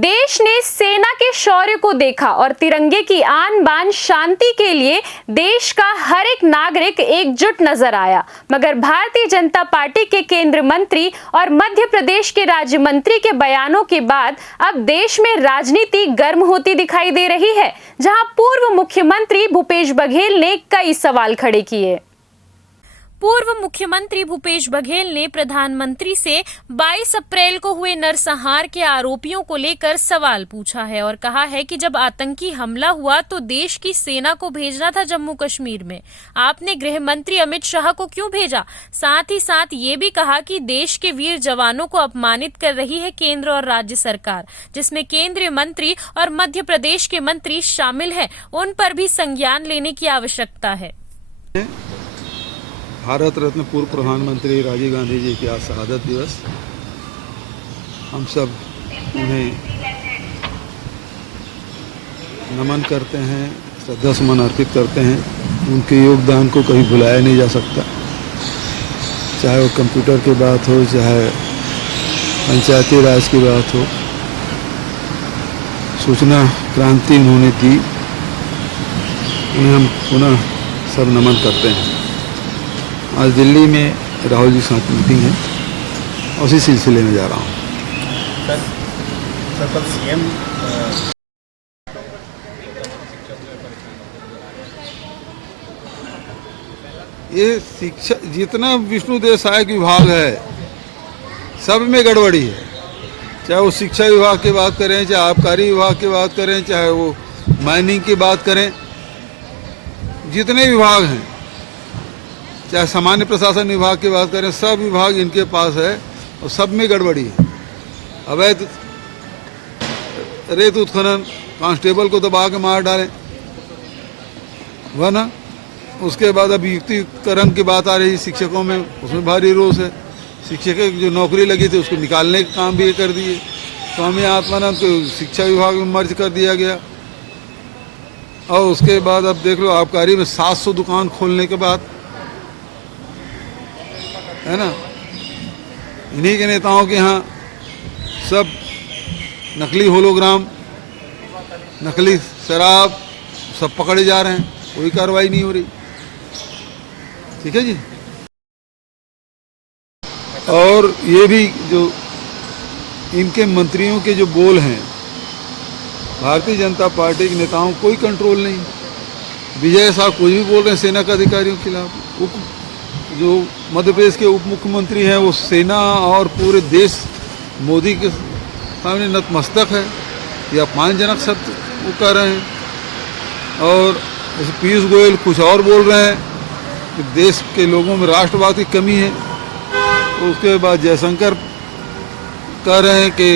देश ने सेना के शौर्य को देखा और तिरंगे की आन बान शांति के लिए देश का हर एक नागरिक एकजुट नजर आया। मगर भारतीय जनता पार्टी के केंद्रीय मंत्री और मध्य प्रदेश के राज्य मंत्री के बयानों के बाद अब देश में राजनीति गर्म होती दिखाई दे रही है, जहां पूर्व मुख्यमंत्री भूपेश बघेल ने कई सवाल खड़े किए। पूर्व मुख्यमंत्री भूपेश बघेल ने प्रधानमंत्री से 22 अप्रैल को हुए नरसंहार के आरोपियों को लेकर सवाल पूछा है और कहा है कि जब आतंकी हमला हुआ तो देश की सेना को भेजना था जम्मू कश्मीर में, आपने गृह मंत्री अमित शाह को क्यों भेजा? साथ ही साथ ये भी कहा कि देश के वीर जवानों को अपमानित कर रही है केंद्र और राज्य सरकार, जिसमें केंद्रीय मंत्री और मध्य प्रदेश के मंत्री शामिल हैं, उन पर भी संज्ञान लेने की आवश्यकता है। भारत रत्न पूर्व प्रधानमंत्री राजीव गांधी जी की आज शहादत दिवस। हम सब उन्हें नमन करते हैं, श्रद्धा सुमन अर्पित करते हैं। उनके योगदान को कभी भुलाया नहीं जा सकता, चाहे वो कंप्यूटर की बात हो, चाहे पंचायती राज की बात हो। सूचना क्रांति उन्होंने दी, उन्हें हम पुनः सब नमन करते हैं। आज दिल्ली में राहुल जी साथ मीटिंग है, उसी सिलसिले में जा रहा हूँ। सर कल सीएम ये शिक्षा जितना विष्णु देव सहायक विभाग है सब में गड़बड़ी है, चाहे वो शिक्षा विभाग की बात करें, चाहे आबकारी विभाग की बात करें, चाहे वो माइनिंग की बात करें, जितने विभाग हैं, चाहे सामान्य प्रशासन विभाग की बात करें, सब विभाग इनके पास है और सब में गड़बड़ी है। अवैध रेत उत्खनन, कांस्टेबल को दबा के मार डालें, वह ना। उसके बाद अब युक्तिकरण की बात आ रही शिक्षकों में, उसमें भारी रोष है। शिक्षक की जो नौकरी लगी थी उसको निकालने का काम भी कर दिए। स्वामी आत्मानंद को शिक्षा विभाग में मर्ज कर दिया गया। और उसके बाद अब देख लो, आबकारी में 700 दुकान खोलने के बाद, है ना, इन्हीं के नेताओं के यहाँ सब नकली होलोग्राम, नकली शराब सब पकड़े जा रहे हैं, कोई कार्रवाई नहीं हो रही। ठीक है जी। और ये भी जो इनके मंत्रियों के जो बोल हैं, भारतीय जनता पार्टी के नेताओं कोई कंट्रोल नहीं। विजय साहब कुछ भी बोल रहे हैं सेना के अधिकारियों के खिलाफ। जो मध्य प्रदेश के उप मुख्यमंत्री हैं वो सेना और पूरे देश मोदी के सामने नतमस्तक है। ये अपमानजनक शब्द वो कह रहे हैं। और जैसे पीयूष गोयल कुछ और बोल रहे हैं कि देश के लोगों में राष्ट्रवाद की कमी है। उसके बाद जयशंकर कह रहे हैं कि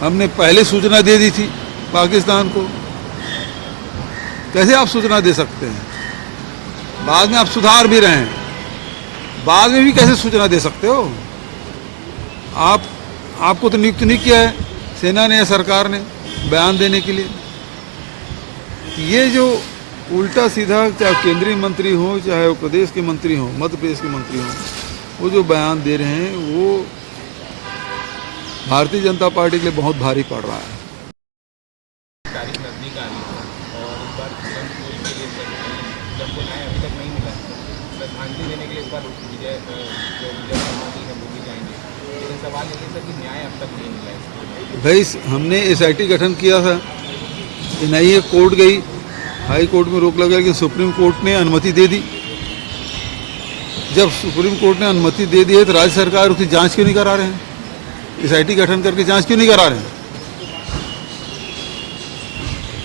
हमने पहले सूचना दे दी थी पाकिस्तान को। कैसे आप सूचना दे सकते हैं? बाद में आप सुधार भी रहे हैं, बाद में भी कैसे सूचना दे सकते हो? आपको तो नियुक्त नहीं किया है सेना ने या सरकार ने बयान देने के लिए। ये जो उल्टा सीधा, चाहे केंद्रीय मंत्री हो, चाहे वो प्रदेश के मंत्री हो, मध्य प्रदेश के मंत्री हो, वो जो बयान दे रहे हैं वो भारतीय जनता पार्टी के लिए बहुत भारी पड़ रहा है। भाई हमने SIT गठन किया था, NIA कोर्ट गई, हाई कोर्ट में रोक लगा, लेकिन सुप्रीम कोर्ट ने अनुमति दे दी। जब सुप्रीम कोर्ट ने अनुमति दे दी है तो राज्य सरकार उसकी जांच क्यों नहीं करा रहे हैं? SIT गठन करके जांच क्यों नहीं करा रहे हैं?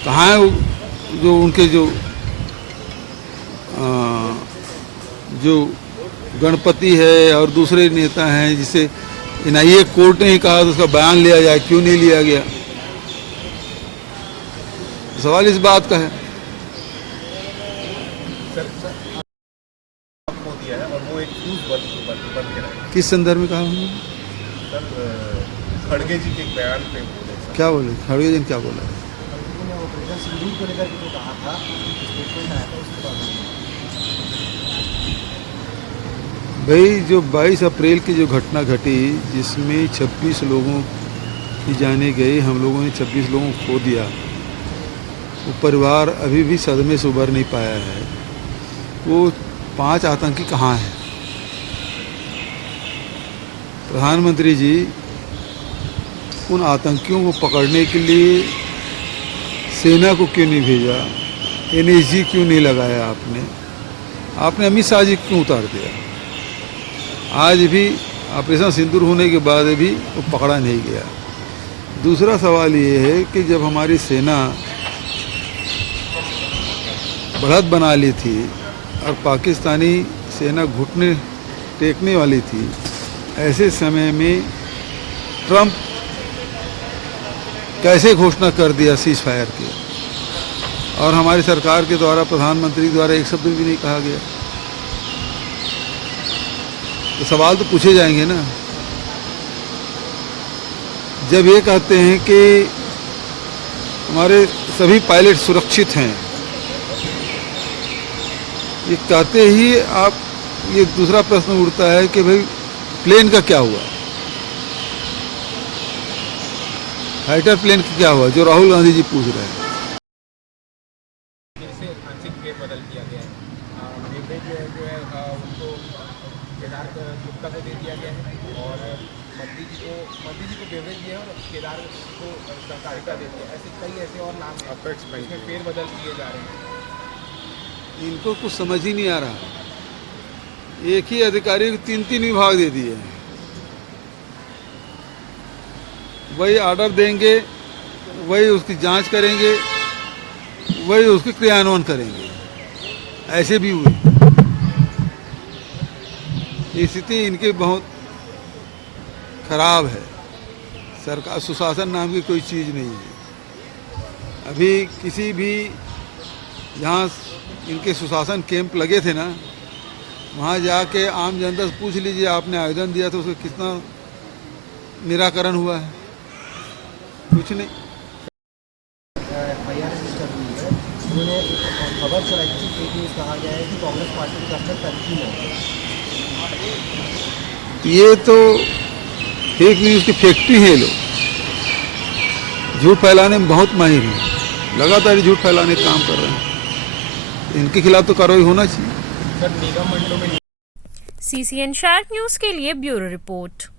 कहाँ है जो उनके जो गणपति है और दूसरे नेता हैं, जिसे NIA कोर्ट ने ही कहा तो उसका बयान लिया जाए, क्यों नहीं लिया गया? सवाल इस बात का है। किस संदर्भ में कहा हमने? खड़गे जी के एक बयान पे क्या बोले? खड़गे जी ने क्या बोला? भाई जो 22 अप्रैल की जो घटना घटी, जिसमें 26 लोगों की जाने गई, हम लोगों ने 26 लोगों को खो दिया। वो परिवार अभी भी सदमे से उबर नहीं पाया है। वो 5 आतंकी कहाँ हैं? प्रधानमंत्री जी, उन आतंकियों को पकड़ने के लिए सेना को क्यों नहीं भेजा? NSG क्यों नहीं लगाया आपने अमित शाह जी क्यों उतार दिया? आज भी ऑपरेशन सिंदूर होने के बाद भी वो पकड़ा नहीं गया। दूसरा सवाल ये है कि जब हमारी सेना बढ़त बना ली थी और पाकिस्तानी सेना घुटने टेकने वाली थी, ऐसे समय में ट्रंप कैसे घोषणा कर दिया सीज फायर की, और हमारी सरकार के द्वारा, प्रधानमंत्री द्वारा एक शब्द भी नहीं कहा गया। तो सवाल तो पूछे जाएंगे ना। जब ये कहते हैं कि हमारे सभी पायलट सुरक्षित हैं, ये कहते ही आप ये दूसरा प्रश्न उठता है कि भाई प्लेन का क्या हुआ, फाइटर प्लेन का क्या हुआ, जो राहुल गांधी जी पूछ रहे हैं। बदल किया गया है, बेवरेज जो है उनको केदार गुप्ता को दे दिया गया है और मद्दी जी को बेवरेज दिया है और केदार को सहकारिता दे दिया। ऐसे कई ऐसे और नाम हैं, इसमें फेरबदल किए जा रहे हैं। इनको कुछ समझ ही नहीं आ रहा। एक ही अधिकारी को 3 विभाग दे दिए हैं। वही ऑर्डर देंगे, वही उसकी जांच करेंगे, वही उसके क्रियान्वयन करेंगे। ऐसे भी हुए। स्थिति इनकी बहुत खराब है। सरकार सुशासन नाम की कोई चीज़ नहीं है। अभी किसी भी जहाँ इनके सुशासन कैंप लगे थे ना, वहाँ जाके आम जनता से पूछ लीजिए, आपने आवेदन दिया तो उसका कितना निराकरण हुआ है? कुछ नहीं। उन्होंने खबर चलाई थी, फेक न्यूज़ कहा गया है कि कांग्रेस पार्टी के अंदर तनखी है। ये तो फेक न्यूज़ की फैक्ट्री है। लोग झूठ फैलाने में बहुत माहिर हैं, लगातार झूठ फैलाने का काम कर रहे हैं। इनके खिलाफ तो कार्रवाई होना चाहिए। सर, निगम मंडलों में CCN शार्प न्यूज़ के लिए ब्यूरो रिपोर्ट।